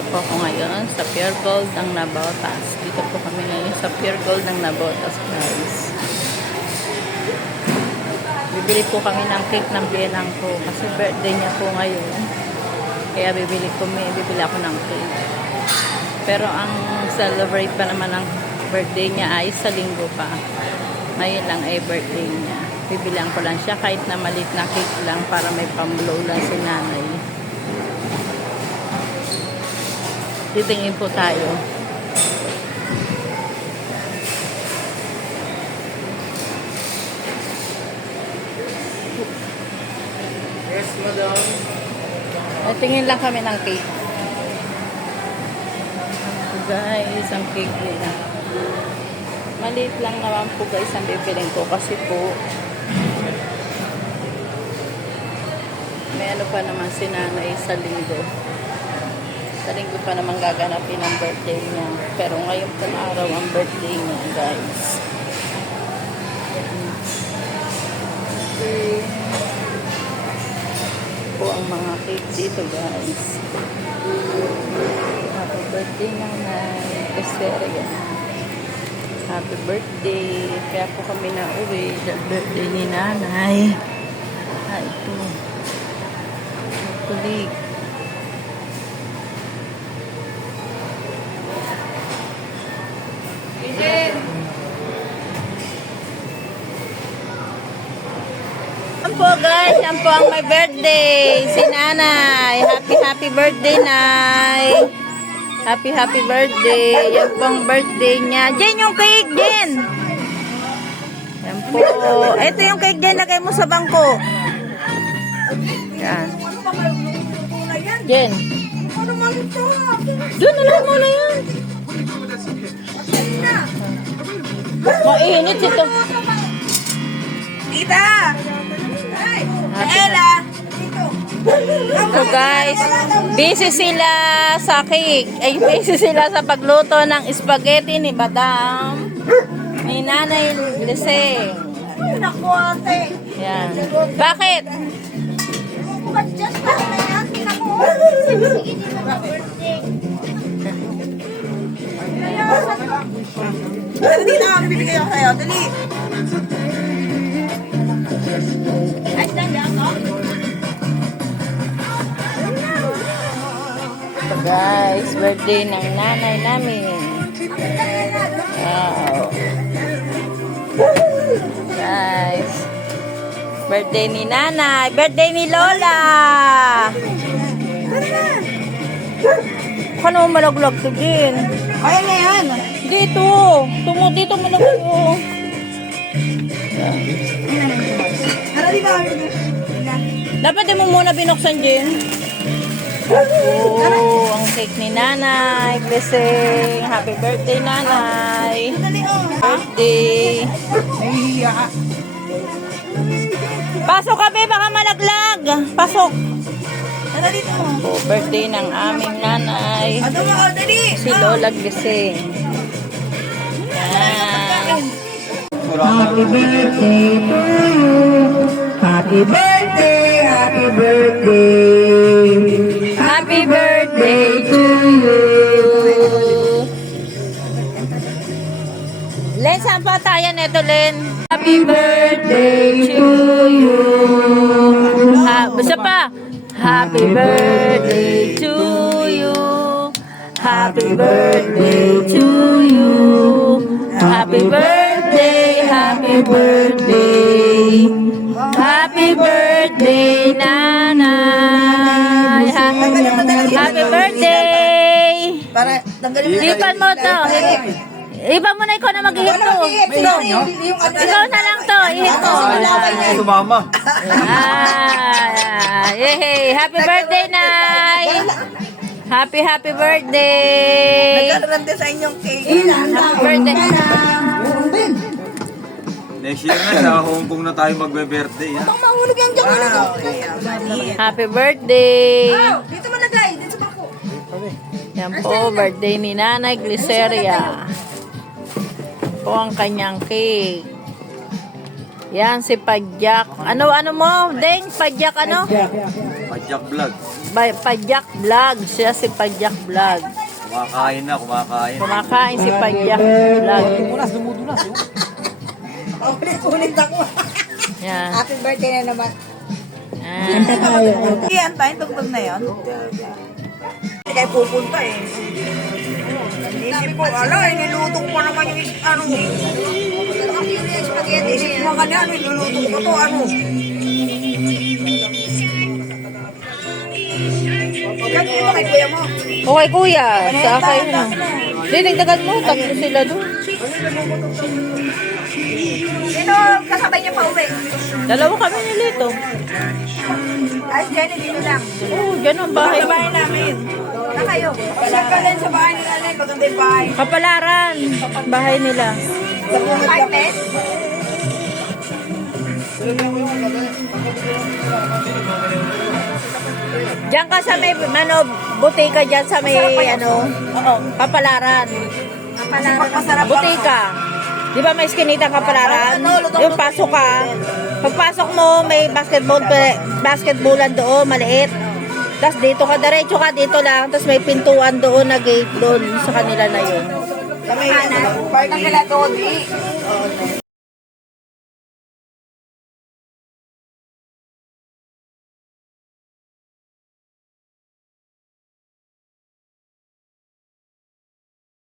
Nandito po ako ngayon sa Pure Gold ng Navotas. Dito po kami ngayon sa Pure Gold ng Navotas, guys. Bibili po kami ng cake ng biyenan ko kasi birthday niya po ngayon. Kaya bibili ako ng cake. Pero ang celebrate pa naman ng birthday niya ay sa linggo pa. Ngayon lang ay birthday niya. Bibilang ko lang siya kahit na maliit na cake lang para may pambulo lang si nanay. Titingin po tayo. Yes, madam. Tingin lang kami ng cake. Guys, ang cake nila. Maliit lang naman po guys ang bibiling ko kasi po may ano pa naman si nanay sa linggo. Sa linggo pa naman gaganapin ang birthday niya. Pero ngayon po na araw ang birthday niya, guys. Okay. Po ang mga cake dito, guys. Happy birthday, nanay. Kasera. Happy birthday. Kaya po kami na uwi. Birthday ni nanay. Ito. Kulig. Yan po guys, yan po ang my birthday, si nanay. Happy birthday, nay. Happy birthday. Yan po ang birthday niya. Jen, yung cake, Jen. Yan po. Ito yung cake, Jen, lagay mo sa bangko. Yan. Jen. Doon, nalagay mo na yan. Mainit ito. Tita! Ella! So guys, busy sila sa cake. Ay, busy sila sa pagluto ng spaghetti ni Madam, ni Nanay Liseng. Naku, ate! Yan. Bakit? Just lang na yan. Naku! Dali na, bibigay ako sa'yo. Dali! Ay, dali ako. So guys, birthday ng nanay namin. Wow. Guys, birthday ni nanay. Birthday ni Lola. Kano mo malaglag to din? Kaya na yan. Dito. Dito malaglag. Dali ka. Dapat di mo muna binuksan din. Oh, ang cake ni nanay. Blessing. Happy birthday, nanay. Dali, oh. Birthday. Nahihiya ka. Pasok kami, baka malaglag. Pasok. Dali dito. Oh, birthday ng aming nanay. Ano mo, dali. Si Lola Blessing. Yan. Happy birthday to you. Happy birthday, happy birthday. Happy birthday to you. Len, saan pa tayo neto, Len? Happy birthday to you. Basta pa. Happy birthday to you. Happy birthday to you. Happy birthday, happy birthday. Happy birthday, nanay. Happy birthday. Para tanggalin mo. Ipan mo to. Ipan mo na, ikaw na mag-ihip to. Ikaw na lang to. Ihip to. Sumama. Yay! Happy birthday, Nay! Happy birthday! Nagkaroon din sa inyong cake. Happy birthday! Next year na sa Hong Kong na tayo magbe-birthday. Ha? Bang mahulog yung dyan na to. Happy birthday! Dito mo naglay. Dito sa bako. Yan po, birthday ni Nanay Gliceria. Po ang kanyang cake. Yan si Padjak. Ano mo? Deng, Padjak ano? Padjak vlog. Pajak Vlog. Siya si Pajak Vlog. Kumakain na, kumakain. Kumakain si Pajak Vlog. Dumudulas. Ulit ako. Yan. Happy birthday na naman. Yan. Iyan tayo, tugtog na yun. Hindi kayo pupunta eh. Isip ko, niluto ko pa naman yung ano. Isip mo ka niya, niluluto ko to, ano. Yan dito kay kuya mo. Okay, kuya. Sa akin na. Hindi, nagdagan mo. Tatlo sila doon. Sino kasabay niya pa uwi? Dalawa kami nilito. Ay, Jenny, dito lang. Oo, dyan ang bahay. Sa bahay namin. Na kayo. Pasal ka din sa bahay nila, Len. Maganda yung bahay. Kapalaran. Bahay nila. Sa apartment? Diyan ka sa may, butika dyan sa may, Kapalaran. Masarap Butika. Di ba may skinita Kapalaran? Yung pasok ka. Pagpasok mo, may basketballan doon, maliit. Tapos dito ka, diretso ka, dito lang. Tapos may pintuan doon na gate doon sa kanila na yun. Kami, nagkala doon eh.